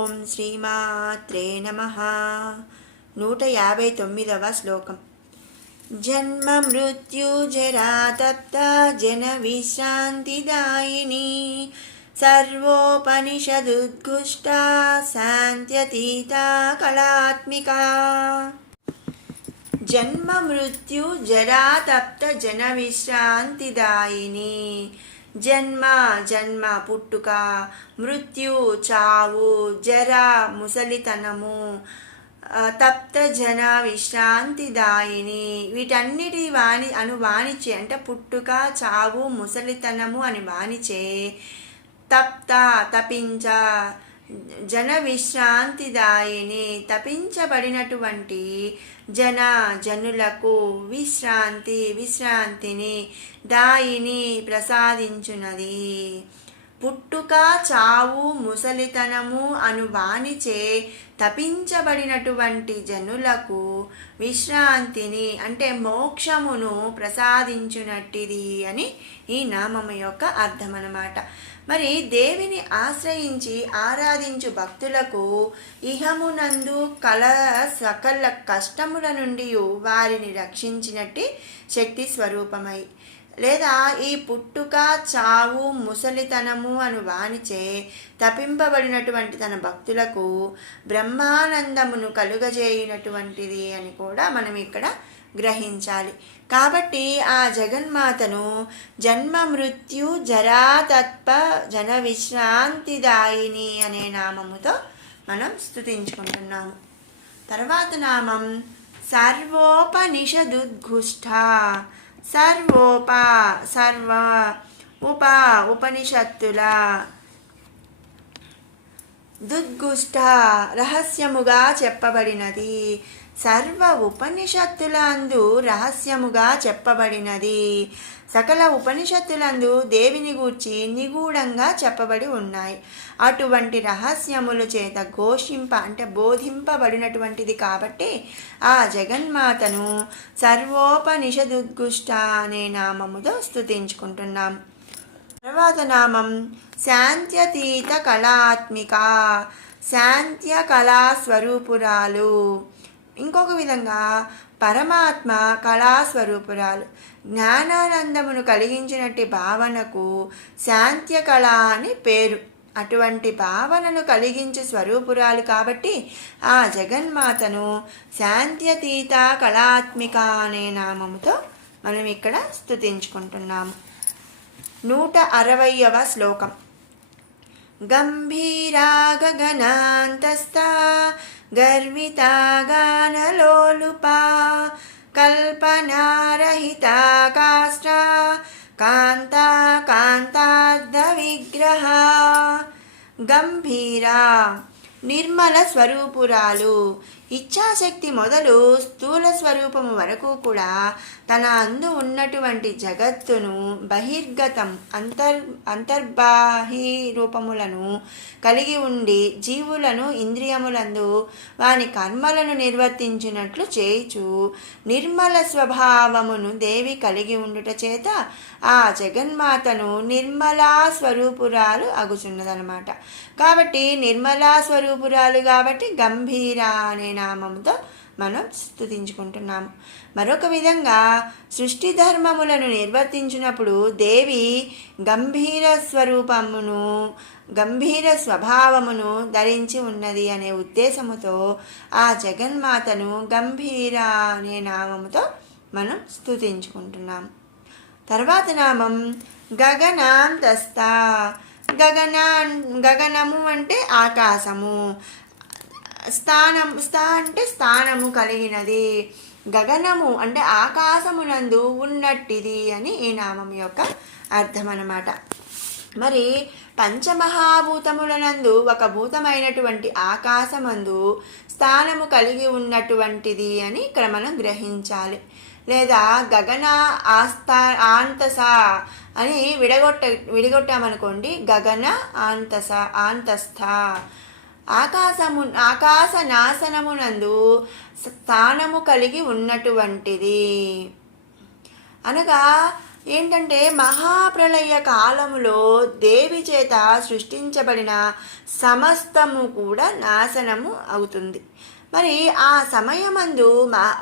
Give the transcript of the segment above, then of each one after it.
ఓం శ్రీమాత్రే నమః. 159వ శ్లోకం. జన్మ మృత్యు జరా తప్త జన విశ్రాంతిదాయిని సర్వోపనిషదుద్ఘుష్ట శాంత్యతీత కళాత్మికా. జన్మ మృత్యు జరా తప్త జన విశ్రాంతిదాయిని. జన్మ జన్మ పుట్టుక, మృత్యు చావు, జర ముసలితనము, తప్త జన విశ్రాంతిదాయిని వీటన్నిటి వాణిచే అంటే పుట్టుక, చావు, ముసలితనము అని వాణిచే తప్త తపించ, జన విశ్రాంతిదాయిని తపించబడినటువంటి జనులకు విశ్రాంతిని దాయిని ప్రసాదించున్నది. పుట్టుక, చావు, ముసలితనము అను వానిచే తపించబడినటువంటి జనులకు విశ్రాంతిని అంటే మోక్షమును ప్రసాదించునట్టిది అని ఈ నామము యొక్క అర్థం అన్నమాట. మరి దేవిని ఆశ్రయించి ఆరాధించు భక్తులకు ఇహమునందు సకల కష్టముల నుండి వారిని రక్షించినట్టి శక్తి స్వరూపమై, లేదా ఈ పుట్టుక, చావు, ముసలితనము అను వానిచే తపింపబడినటువంటి తన భక్తులకు బ్రహ్మానందమును కలుగజేయునటువంటిది అని కూడా మనం ఇక్కడ గ్రహించాలి. కాబట్టి ఆ జగన్మాతను జన్మ మృత్యు జరా తత్ప జన విశ్రాంతిదాయిని అనే నామముతో మనం స్తుతించుకుంటున్నాము. తర్వాత నామం సర్వోపనిషదుద్ఘుష్ట. సర్వ ఉపనిషత్తుల దుద్ఘుష్ట రహస్యముగా చెప్పబడినది. సర్వ ఉపనిషత్తులందు రహస్యముగా చెప్పబడినది. సకల ఉపనిషత్తులందు దేవిని గూర్చి నిగూఢంగా చెప్పబడి ఉన్నాయి. అటువంటి రహస్యముల చేత బోధింపబడినటువంటిది కాబట్టి ఆ జగన్మాతను సర్వోపనిషదుద్ఘుష్ట అనే నామముతో స్తుతించుకుంటున్నాం. తర్వాత నామం శాంత్యతీత కళాత్మిక. శాంత్య కళాస్వరూపురాలు. ఇంకొక విధంగా పరమాత్మ కళాస్వరూపురాలు. జ్ఞానానందమును కలిగించినట్టి భావనకు శాంత్య కళ అని పేరు. అటువంటి భావనను కలిగించే స్వరూపురాలు కాబట్టి ఆ జగన్మాతను శాంత్యతీత కళాత్మిక అనే నామముతో మనం ఇక్కడ స్తుతించుకుంటున్నాము. 160వ శ్లోకం. గంభీరా గగనాంతస్థ గర్వితా గానలోలుపా కల్పనారహితా కాష్ట కాంతార్థ విగ్రహ. గంభీరా నిర్మల స్వరూపురాలు. ఇచ్ఛాశక్తి మొదలు స్థూల స్వరూపము వరకు కూడా తన అందు ఉన్నటువంటి జగత్తును బహిర్గతం అంతర్బాహి రూపములను కలిగి ఉండి జీవులను ఇంద్రియములందు వాని కర్మలను నిర్వర్తించినట్లు చేయుచు నిర్మల స్వభావమును దేవి కలిగి ఉండుట చేత ఆ జగన్మాతను నిర్మలా స్వరూపురాలు అగుచున్నదనమాట. కాబట్టి నిర్మలా స్వరూపురాలు కాబట్టి గంభీర అనే నామంతో మనం స్తుతించుకుంటున్నాము. మరొక విధంగా సృష్టి ధర్మములను నిర్వర్తించినప్పుడు దేవి గంభీర స్వభావమును ధరించి ఉన్నది అనే ఉద్దేశముతో ఆ జగన్మాతను గంభీర అనే నామముతో మనం స్తుతించుకుంటున్నాం. తర్వాత నామం గగనాంతస్థ. గగనము అంటే ఆకాశము, అంటే స్థానము కలిగినది. గగనము అంటే ఆకాశమునందు ఉన్నట్టిది అని ఈ నామం యొక్క అర్థం అన్నమాట. మరి పంచమహాభూతములనందు ఒక భూతమైనటువంటి ఆకాశమందు స్థానము కలిగి ఉన్నటువంటిది అని ఇక్కడ మనం గ్రహించాలి. లేదా గగన ఆంతస అని విడగొట్టామనుకోండి. గగన ఆంతస్థ ఆకాశ నాశనమునందు స్థానము కలిగి ఉన్నటువంటిది అనగా ఏంటంటే మహాప్రళయ కాలములో దేవి చేత సృష్టించబడిన సమస్తము కూడా నాశనము అవుతుంది. మరి ఆ సమయమందు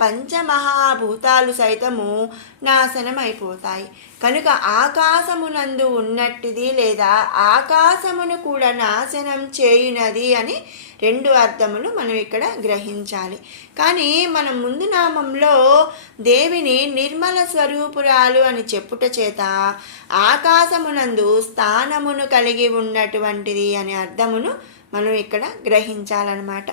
పంచమహాభూతాలు సైతము నాశనం అయిపోతాయి. కనుక ఆకాశమునందు ఉన్నట్టిది లేదా ఆకాశమును కూడా నాశనం చేయునది అని రెండు అర్థములు మనం ఇక్కడ గ్రహించాలి. కానీ మనం ముందు నామంలో దేవిని నిర్మల స్వరూపురాలు అని చెప్పుట చేత ఆకాశమునందు స్థానమును కలిగి ఉన్నటువంటిది అనే అర్థమును మనం ఇక్కడ గ్రహించాలన్నమాట.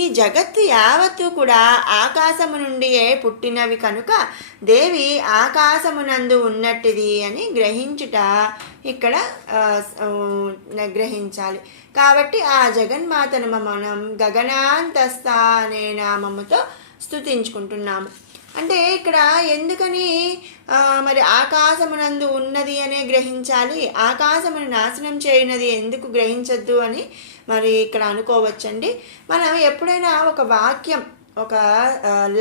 ఈ జగత్తు యావత్తు కూడా ఆకాశము నుండియే పుట్టినవి కనుక దేవి ఆకాశమునందు ఉన్నట్టిది అని గ్రహించుట ఇక్కడ గ్రహించాలి. కాబట్టి ఆ జగన్మాతను మనం గగనాంతస్థ అనే నామముతో స్తుతించుకుంటున్నాము. అంటే ఇక్కడ ఎందుకని మరి ఆకాశమునందు ఉన్నది అనే గ్రహించాలి, ఆకాశమును నాశనం చేయనది ఎందుకు గ్రహించద్దు అని మరి ఇక్కడ అనుకోవచ్చండి. మనం ఎప్పుడైనా ఒక వాక్యం ఒక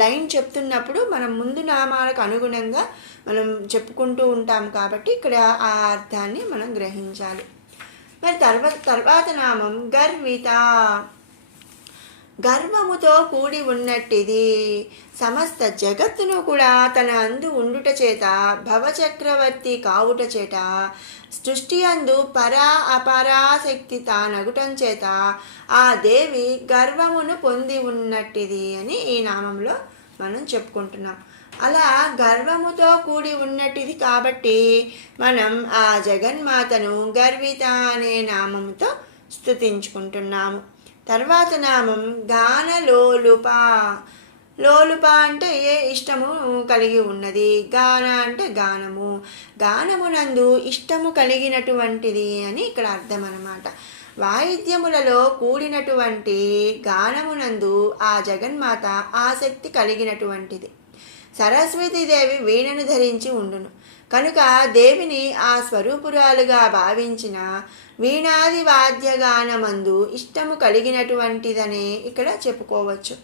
లైన్ చెప్తున్నప్పుడు మనం ముందు నామాలకు అనుగుణంగా మనం చెప్పుకుంటూ ఉంటాం కాబట్టి ఇక్కడ ఆ అర్థాన్ని మనం గ్రహించాలి. మరి తర్వాత నామం గర్విత. గర్వముతో కూడి ఉన్నట్టిది సమస్త జగత్తును కూడా తన అందు ఉండుట చేత భవచక్రవర్తి కావుట చేత సృష్టి అందు పరా అపరాశక్తి తానగుటం చేత ఆ దేవి గర్వమును పొంది ఉన్నట్టిది అని ఈ నామంలో మనం చెప్పుకుంటున్నాం. అలా గర్వముతో కూడి ఉన్నట్టిది కాబట్టి మనం ఆ జగన్మాతను గర్విత అనే నామంతో స్తుతించుకుంటున్నాము. తర్వాత నామం గానలోలుప. లోలుప అంటే ఇష్టము కలిగి ఉన్నది, గాన అంటే గానము, గానమునందు ఇష్టము కలిగినటువంటిది అని ఇక్కడ అర్థం అన్నమాట. వాయిద్యములలో కూడినటువంటి గానమునందు ఆ జగన్మాత ఆసక్తి కలిగినటువంటిది. సరస్వతీదేవి వీణను ధరించి ఉండును కనుక దేవిని ఆ స్వరూపురాలుగా భావించిన వీణాది వాద్యగానమందు ఇష్టము కలిగినటువంటిదనే ఇక్కడ చెప్పుకోవచ్చు.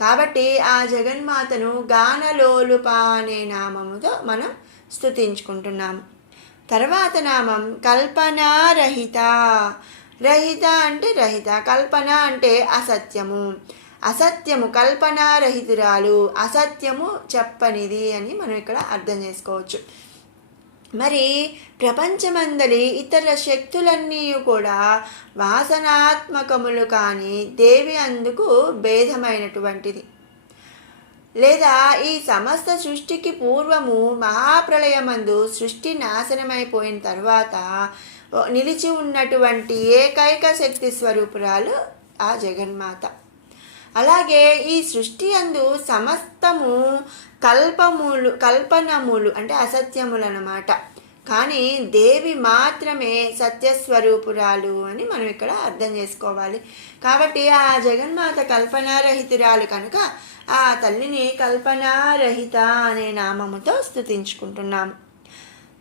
కాబట్టి ఆ జగన్మాతను గానలోలుప అనే నామముతో మనం స్తుతించుకుంటున్నాము. తర్వాత నామం కల్పనారహిత. రహిత అంటే రహిత, కల్పన అంటే అసత్యము. అసత్యము కల్పనారహితురాలు, అసత్యము చెప్పనిది అని మనం ఇక్కడ అర్థం చేసుకోవచ్చు. మరి ప్రపంచమందలి ఇతర శక్తులన్నీ కూడా వాసనాత్మకములు కానీ దేవి అందుకు భేదమైనటువంటిది. లేదా ఈ సమస్త సృష్టికి పూర్వము మహాప్రళయమందు సృష్టి నాశనమైపోయిన తర్వాత నిలిచి ఉన్నటువంటి ఏకైక శక్తి స్వరూపురాలు ఆ జగన్మాత. అలాగే ఈ సృష్టి అందు సమస్తము కల్పనములు అంటే అసత్యములు అన్నమాట. కానీ దేవి మాత్రమే సత్యస్వరూపురాలు అని మనం ఇక్కడ అర్థం చేసుకోవాలి. కాబట్టి ఆ జగన్మాత కల్పనారహితురాలు కనుక ఆ తల్లిని కల్పనారహిత అనే నామముతో స్తుతించుకుంటున్నాము.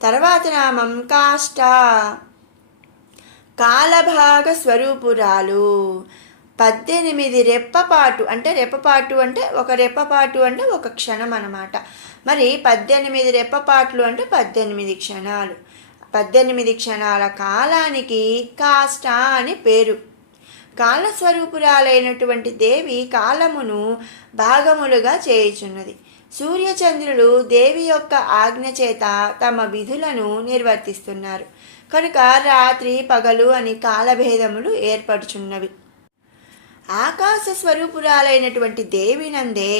తర్వాత నామం కాష్ట. కాలభాగ స్వరూపురాలు. 18 రెప్పపాటు అంటే రెప్పపాటు అంటే ఒక రెప్పపాటు అంటే ఒక క్షణం అన్నమాట. మరి 18 రెప్పపాట్లు అంటే 18 క్షణాలు. 18 క్షణాల కాలానికి కాష్ట అని పేరు. కాలస్వరూపురాలైనటువంటి దేవి కాలమును భాగములుగా చేయుచున్నది. సూర్యచంద్రులు దేవి యొక్క ఆజ్ఞ చేత తమ విధులను నిర్వర్తిస్తున్నారు కనుక రాత్రి పగలు అని కాలభేదములు ఏర్పడుచున్నవి. ఆకాశ స్వరూపురాలైనటువంటి దేవినందే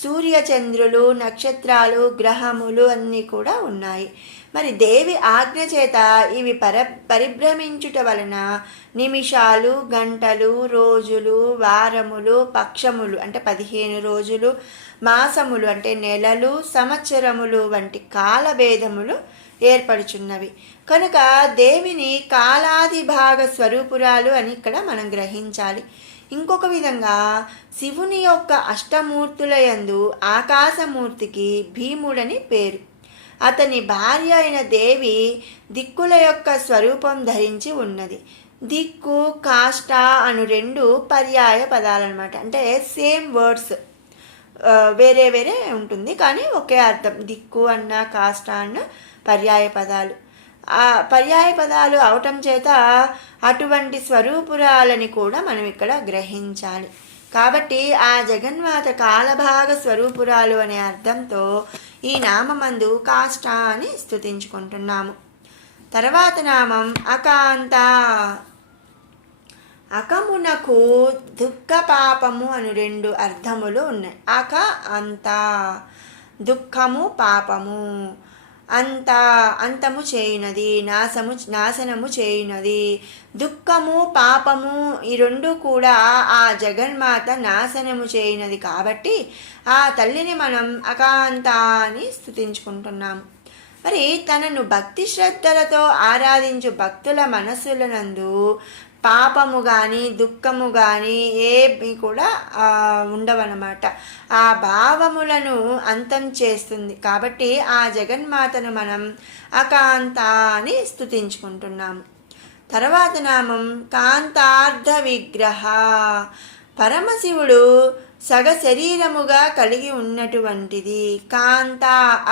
సూర్యచంద్రులు నక్షత్రాలు గ్రహములు అన్నీ కూడా ఉన్నాయి. మరి దేవి ఆజ్ఞ చేత ఇవి పరిభ్రమించుట వలన నిమిషాలు, గంటలు, రోజులు, వారములు, పక్షములు అంటే 15 రోజులు, మాసములు అంటే నెలలు, సంవత్సరములు వంటి కాలభేదములు ఏర్పడుచున్నవి. కనుక దేవిని కాలాది భాగ స్వరూపురాలు అని ఇక్కడ మనం గ్రహించాలి. ఇంకొక విధంగా శివుని యొక్క అష్టమూర్తుల యందు ఆకాశమూర్తికి భీముడని పేరు. అతని భార్య అయిన దేవి దిక్కుల యొక్క స్వరూపం ధరించి ఉన్నది. దిక్కు కాష్ట అను 2 పర్యాయ పదాలన్నమాట. అంటే సేమ్ వర్డ్స్, వేరే వేరే ఉంటుంది కానీ ఒకే అర్థం. దిక్కు అన్న కాష్ట అన్న పర్యాయ పదాలు. ఆ పర్యాయ పదాలు అవటం చేత అటువంటి స్వరూపురాలని కూడా మనం ఇక్కడ గ్రహించాలి. కాబట్టి ఆ జగన్మాత కాలభాగ స్వరూపురాలు అనే అర్థంతో ఈ నామందు కాష్ట అని స్తుతించుకుంటున్నాము. తర్వాత నామం అకాంత. అకమునకు దుఃఖ పాపము అను 2 అర్థములు ఉన్నాయి. అక అంత, దుఃఖము పాపము. అంత అంతము చేయునది, నాశనము చేయునది. దుఃఖము పాపము ఈ 2 కూడా ఆ జగన్మాత నాశనము చేయునది కాబట్టి ఆ తల్లిని మనం అకాంత అని స్తుతించుకుంటున్నాము. మరి తనను భక్తి శ్రద్ధలతో ఆరాధించు భక్తుల మనస్సులనందు పాపము కానీ దుఃఖము కానీ ఏమి కూడా ఉండవన్నమాట. ఆ భావములను అంతం చేస్తుంది కాబట్టి ఆ జగన్మాతను మనం అకాంత అని స్తుతించుకుంటున్నాము. తర్వాత నామం కాంతార్ధ విగ్రహ. పరమశివుడు సగ శరీరముగా కలిగి ఉన్నటువంటిది. కాంత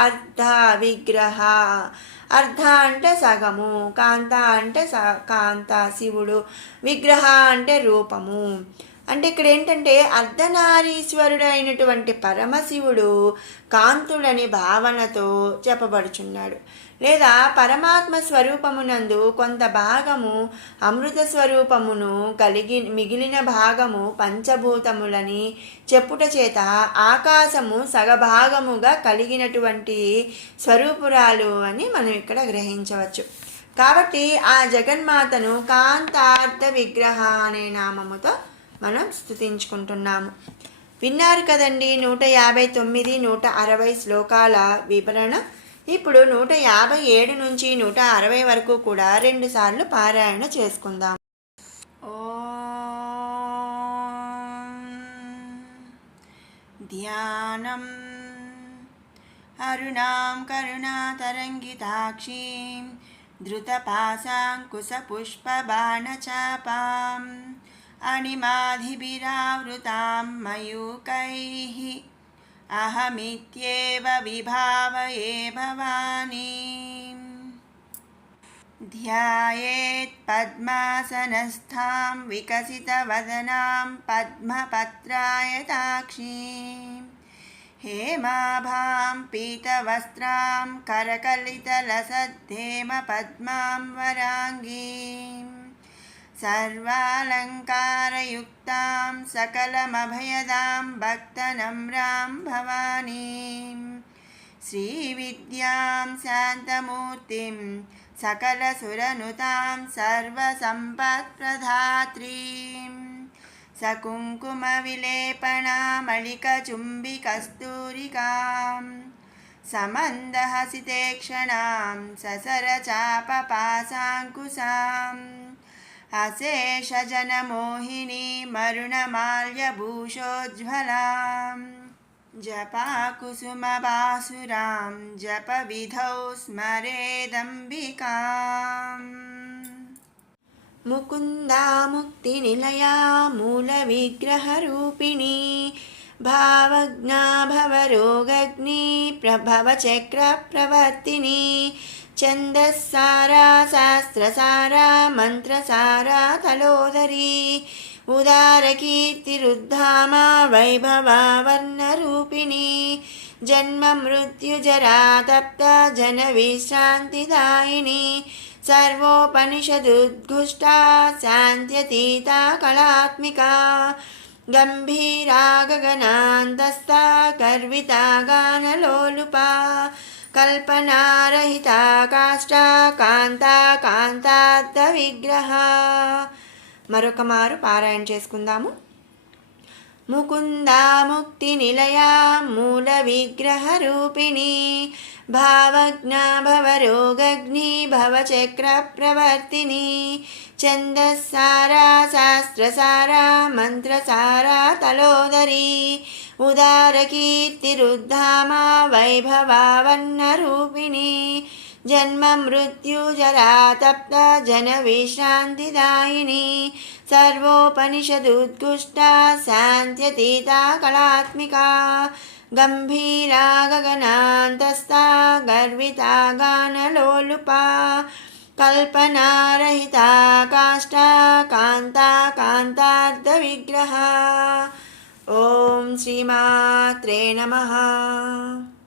అర్ధ విగ్రహ. అర్ధ అంటే సగము, కాంత అంటే కాంత శివుడు, విగ్రహ అంటే రూపము. అంటే ఇక్కడ ఏంటంటే అర్ధనారీశ్వరుడు అయినటువంటి పరమశివుడు కాంతుడని భావనతో చెప్పబడుచున్నాడు. లేదా పరమాత్మ స్వరూపమునందు కొంత భాగము అమృత స్వరూపమును కలిగి మిగిలిన భాగము పంచభూతములని చెప్పుట చేత ఆకాశము సగభాగముగా కలిగినటువంటి స్వరూపురాలు అని మనం ఇక్కడ గ్రహించవచ్చు. కాబట్టి ఆ జగన్మాతను కాంతార్థ విగ్రహ అనే నామముతో మనం స్తుతించుకుంటున్నాము. విన్నారు కదండి 159, 160 శ్లోకాల వివరణ. ఇప్పుడు 157 నుంచి 160 వరకు కూడా 2 సార్లు పారాయణ చేసుకుందాం. ధ్యానం అరుణాం కరుణాతరంగితాక్షీం ధృతపాశాంకుశపుష్పబాణచాపాం అణిమాధిభిరావృతాం మయూకైః అహమిత్యేవ విభావయే భవానీం. ధ్యాయేత్ పద్మాసనస్థాం వికసితవదనాం పద్మపత్రాయతాక్షీం హేమాభాం పీతవస్త్రాం కరకలితలసద్ధేమ పద్మాం వరాంగీం సర్వాలంకారయుక్తాం సకలమభయదాం భక్తనమ్రాం భవానీం శ్రీవిద్యాం శాంతమూర్తిం సకలసురనుతాం సర్వసంపత్ప్రదాత్రీం సకుంకుమవిలేపనామళికచుంబికస్తూరికాం సమందహసితేక్షణాం ససరచాపపాశాంకుశాం అశేషజనమోహినీ మరుణమాల్యభూషోజ్వలాం జపాకుసుమబాసురాం జపవిధౌ స్మరేదంబికాం. ముకుందా ముక్తినిలయా మూలవిగ్రహరూపిణీ భావజ్ఞా భవరోగగ్ని ప్రభవచక్రప్రవర్తిని ఛందస్సారా శాస్త్రసారా మంత్రసారా తలోదరీ ఉదారకీర్తిరుద్ధామా వైభవావర్ణరూపిణీ జన్మ మృత్యుజరా తప్త జన విశ్రాంతిదాయిని సర్వోపనిషదుద్ఘుష్టా శాంత్యతీతా కళాత్మికా గంభీరా గగనాంతస్థా గర్వితా గానలోలుపా కల్పనారహితా కాష్టా కాంతా కాంతార్థ విగ్రహ. మరొక మారు పారాయణ చేసుకుందాము. ముకుందా ముక్తి నిలయా మూల విగ్రహ రూపిణీ భావజ్ఞా భవరోగగ్ని భవచక్ర ప్రవర్తిని ఛందస్సారా శాస్త్రసారా మంత్రసారా తలోదరీ ఉదారకీర్తిరుద్ధామా వైభవావర్ణరూపిణీ జన్మ మృత్యుజరా తప్త జన విశ్రాంతిదాయిని సర్వోపనిషదుద్ఘుష్టా శాంత్యతీతా కళాత్మికా गम्भीरा गगनान्तस्था गर्विता गानलोलुपा कल्पनारहिता काष्ठा कान्ता कान्तार्धविग्रहा। ॐ श्रीमात्रे नमः।